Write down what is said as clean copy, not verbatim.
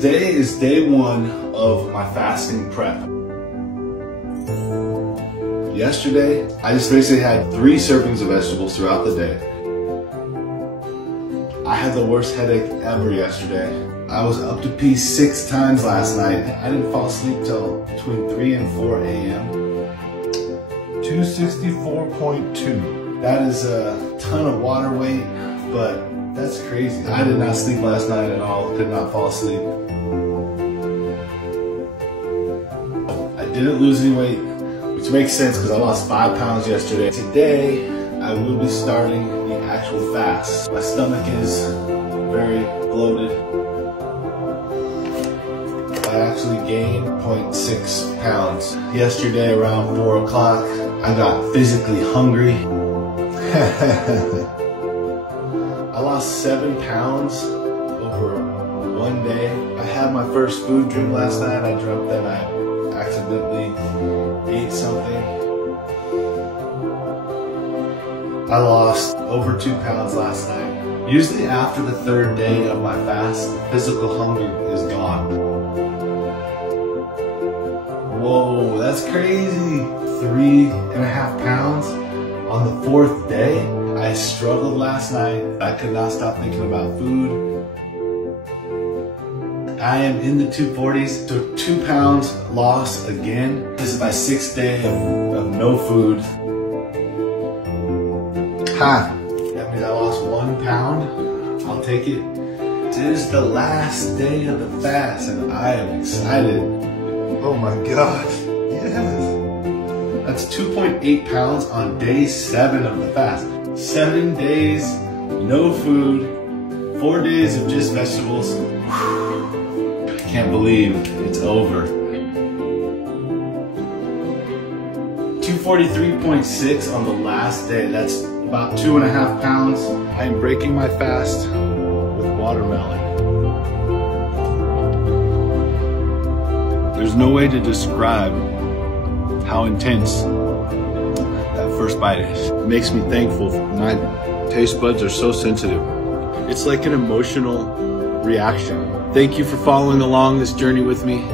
Today is day one of my fasting prep. Yesterday, I just basically had 3 servings of vegetables throughout the day. I had the worst headache ever yesterday. I was up to pee 6 times last night. I didn't fall asleep till between 3 and 4 a.m. 264.2. That is a ton of water weight, but that's crazy. I did not sleep last night at all, could not fall asleep. I didn't lose any weight, which makes sense because I lost 5 pounds yesterday. Today, I will be starting the actual fast. My stomach is very bloated. I actually gained 0.6 pounds. Yesterday around 4 o'clock, I got physically hungry. I lost 7 pounds over one day. I had my first food dream last night. I dreamt that I accidentally ate something. I lost over 2 pounds last night. Usually after the 3rd day of my fast, physical hunger is gone. Whoa, that's crazy. 3.5 pounds on the 4th day. I struggled last night. I could not stop thinking about food. I am in the 240s, so 2 pounds lost again. This is my 6th day of no food. Ha! That means I lost 1 pound. I'll take it. This is the last day of the fast and I am excited. Oh my gosh, yes! That's 2.8 pounds on day 7 of the fast. 7 days, no food, 4 days of just vegetables. I can't believe it's over. 243.6 on the last day. That's about 2.5 pounds. I am breaking my fast with watermelon. There's no way to describe how intense that first bite is. It makes me thankful. My taste buds are so sensitive. It's like an emotional reaction. Thank you for following along this journey with me.